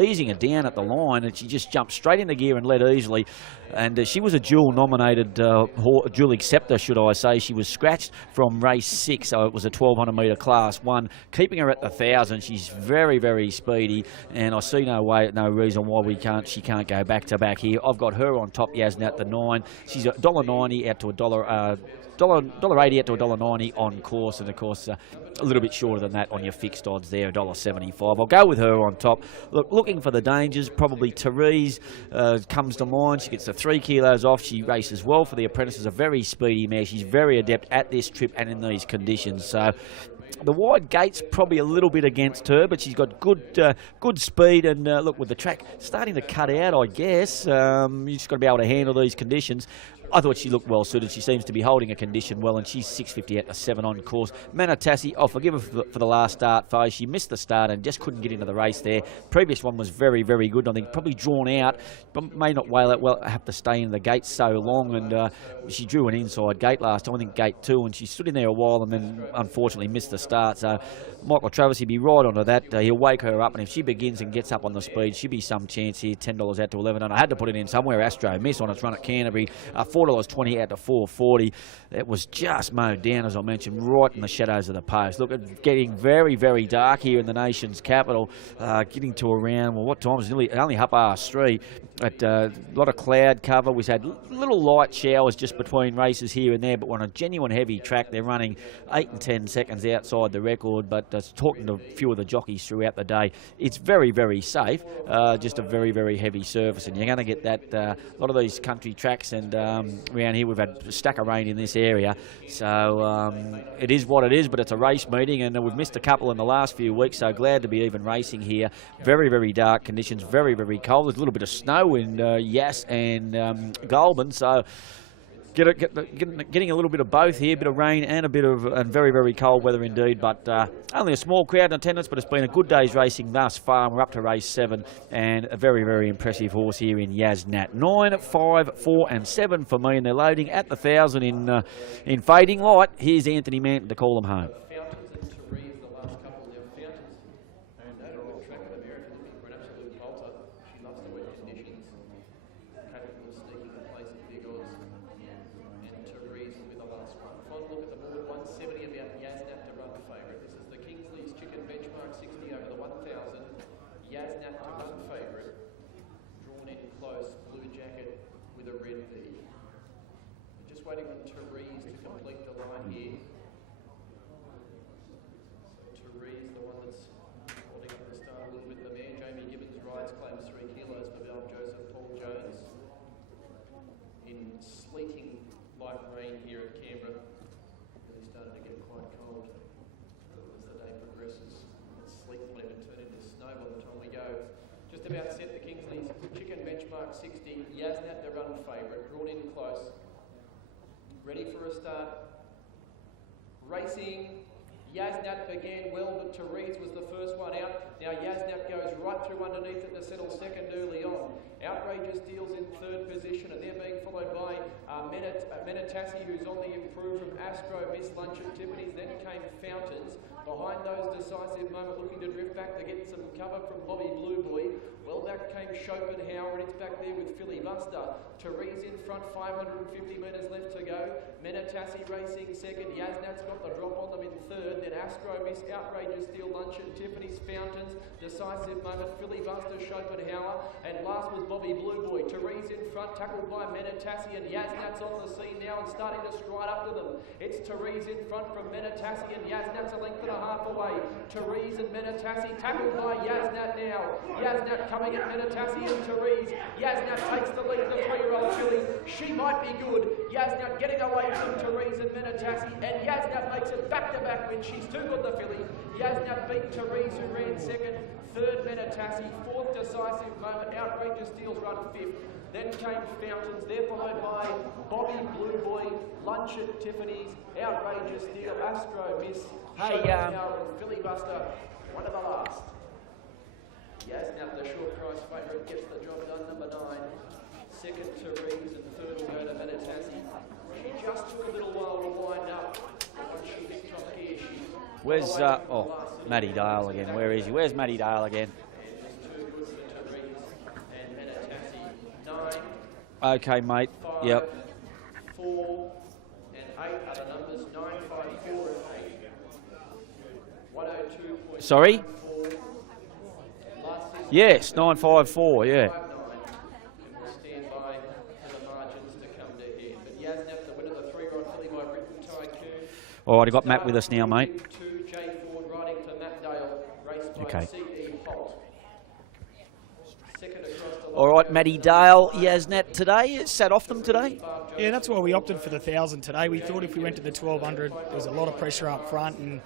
easing her down at the line, and she just jumped straight into gear and led easily. And she was a dual-nominated dual acceptor, should I say. She was scratched from race 6, so it was a 1,200 metre class 1, keeping her at the 1,000. She's very, very speedy, and I see no reason why she can't go back to back here. I've got her on top, Yasnat, the 9. She's $1.90 out to $1.80 out to $1.90 on course, and of course a little bit shorter than that on your fixed odds there, $1.75. I'll go with her on top. Look, looking for the dangers, probably Therese comes to mind. She gets the 3 kilos off. She races well for the Apprentices, a very speedy mare. She's very adept at this trip and in these conditions. So the wide gate's probably a little bit against her, but she's got good speed, and look, with the track starting to cut out, I guess, you just got to be able to handle these conditions. I thought she looked well suited. She seems to be holding a condition well, and she's 6.50 at the 7 on course. Manitassi, I'll forgive her for the last start phase. She missed the start and just couldn't get into the race there. Previous one was very, very good. I think probably drawn out, but may not weigh that well. Have to stay in the gate so long, and she drew an inside gate last time, I think gate 2, and she stood in there a while and then unfortunately missed the start. So Michael Travis, he'd be right onto that. He'll wake her up, and if she begins and gets up on the speed, she'd be some chance here. $10 out to 11, and I had to put it in somewhere. Astro Miss on its run at Canterbury, $4.20 out to $4.40. It was just mowed down, as I mentioned, right in the shadows of the post. Look, it's getting very, very dark here in the nation's capital, getting to around, well, what time is it? Only 3:30. But a lot of cloud cover. We've had little light showers just between races here and there, but on a genuine heavy track, they're running 8 and 10 seconds outside the record. But talking to a few of the jockeys throughout the day, it's very, very safe, just a very, very heavy surface. And you're going to get that, a lot of these country tracks, and around here we've had a stack of rain in this area. So it is what it is, but it's a race meeting, and we've missed a couple in the last few weeks, so glad to be even racing here. Very, very dark conditions, very, very cold. There's a little bit of snow in Yass and Goulburn, so getting a little bit of both here, a bit of rain and a bit of very, very cold weather indeed, but only a small crowd in attendance, but it's been a good day's racing thus far. We're up to race 7, and a very, very impressive horse here in Yasnat. 9, 5, 4 and 7 for me, and they're loading at the 1,000 in fading light. Here's Anthony Manton to call them home. Yasnat to run favourite, drawn in close, blue jacket with a red V. We're just waiting on Therese to complete the line here. So Therese, the one that's holding up the start a little bit, the mare. Jamie Gibbons rides, claims 3 kilos for Val Joseph Paul Jones. In sleeting like rain here at Canberra, really started to get quite cold as the day progresses. Sleet will even turn into snow by the time we go. Just about set the Kingsley's Chicken Benchmark 60. Yasnat the run favourite, drawn in close. Ready for a start. Racing. Yasnat began well, but Therese was the first one out. Now Yasnat goes right through underneath it to settle second early on. Outrageous Deals in 3rd position, and they're being followed by Manitassi, who's on the improve from Astro Miss Lunch at Tiffany's. Then came Fountains. Behind those, Decisive Moment looking to drift back to get some cover from Bobby Blue Boy. Well, back came Schopenhauer, and it's back there with Philly Buster. Therese in front, 550 metres left to go. Manitassi racing second. Yasnat's got the drop on them in 3rd. Then Astro Miss, Outrageous Deal, Lunch at Tiffany's, Fountains, Decisive Moment, Philly Buster, Schopenhauer, and last was Bobby Blue Boy. Therese in front, tackled by Manitassi, and Yasnat's on the scene now and starting to stride up to them. It's Therese in front from Manitassi, and Yasnat's a length and a half away. Therese and Manitassi tackled by Yasnat now. Yasnat coming at Manitassi and Therese. Yasnat takes the lead, the 3-year-old filly. She might be good. Yasnat getting away from Therese and Manitassi, and Yasnat makes it back-to-back win. She's too good, the filly. Yasnat beat Therese, who ran second. 3rd, Manitassi. 4th, Decisive Moment. Outrageous Deals run 5th. Then came Fountains. They're followed by Bobby Blue Boy, Lunch at Tiffany's, Outrageous Deal, Astro Miss, Schopenhauer and Philly Buster. One of the last. Yasnat, the short price favourite, gets the job done. Number 9. Second, Therese, and 3rd will go to Manitassi. She just took a little while to wind up. Once she hit top gear, she... Where's, Matty Dale again? Where is he? Where's Matty Dale again? Okay, mate. 5, Yep. 4, and 8 are the numbers 9, 5, 4, and 8. 102.4. Sorry? Last season, Yes, 954, yeah. 5, 9. And we'll stand by for the margins to come to head. But Yasnat, the winner of the 3-rod filly by Britain Tycoon. All right, I've got Matt with us now, mate. 2, Jay Ford riding for Matt Dale, raced by Okay. C.E. Holt. Second across the All right, Matty Dale, Yasnat today. Sat off them today? Yeah, that's why we opted for the 1,000 today. We thought if we went to the 1,200, there was a lot of pressure up front, and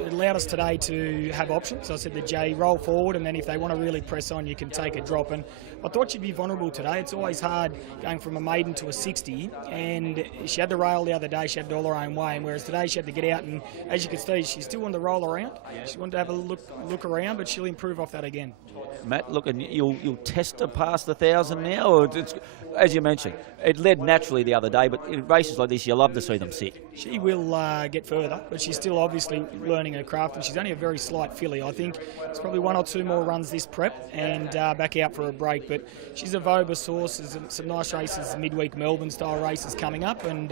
it allowed us today to have options. I said to Jay, roll forward, and then if they want to really press on, you can take a drop. And I thought she'd be vulnerable today. It's always hard going from a maiden to a 60, and she had the rail the other day. She had it all her own way, and whereas today she had to get out, and as you can see, she still wanted to roll around. She wanted to have a look around, but she'll improve off that again. Matt, look, and you'll test her past the 1,000 now? Or it's, as you mentioned, it led naturally the other day, but in races like this, you love to see them sit. She will get further, but she's still obviously learning her craft, and she's only a very slight filly. I think it's probably 1 or 2 more runs this prep and back out for a break. But she's a Voba source. There's some nice races, midweek Melbourne-style races coming up, and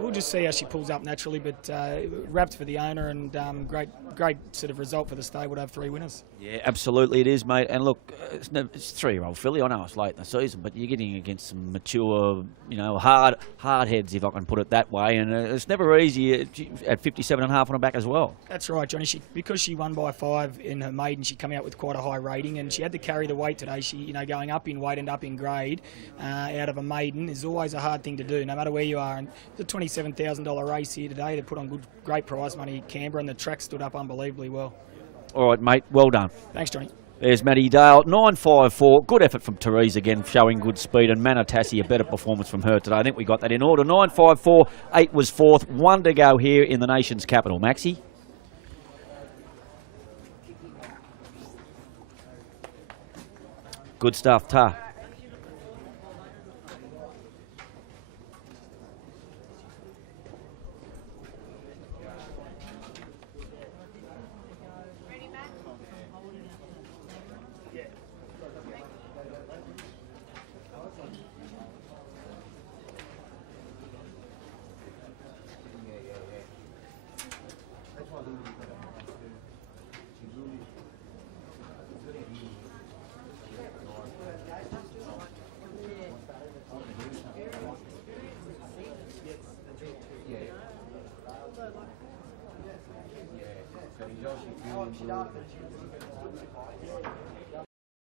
we'll just see how she pulls up naturally. But wrapped for the owner, and great sort of result for the stable to have 3 winners. Yeah, absolutely it is, mate. And look, it's a 3-year-old filly. I know it's late in the season, but you're getting against some mature, hard heads, if I can put it that way. And it's never easy at 57.5 on her back as well. That's right, Johnny. Because she won by 5 in her maiden, she came out with quite a high rating, and she had to carry the weight today. She, going up in weight and up in grade out of a maiden is always a hard thing to do, no matter where you are. And it's a $27,000 race here today. They put on great prize money at Canberra, and the track stood up unbelievably well. All right, mate. Well done. Thanks, Johnny. There's Matty Dale, 9.54. Good effort from Therese again, showing good speed. And Manitassi, a better performance from her today. I think we got that in order. 9.54, 8 was 4th. 1 to go here in the nation's capital. Maxie? Good stuff, Ta.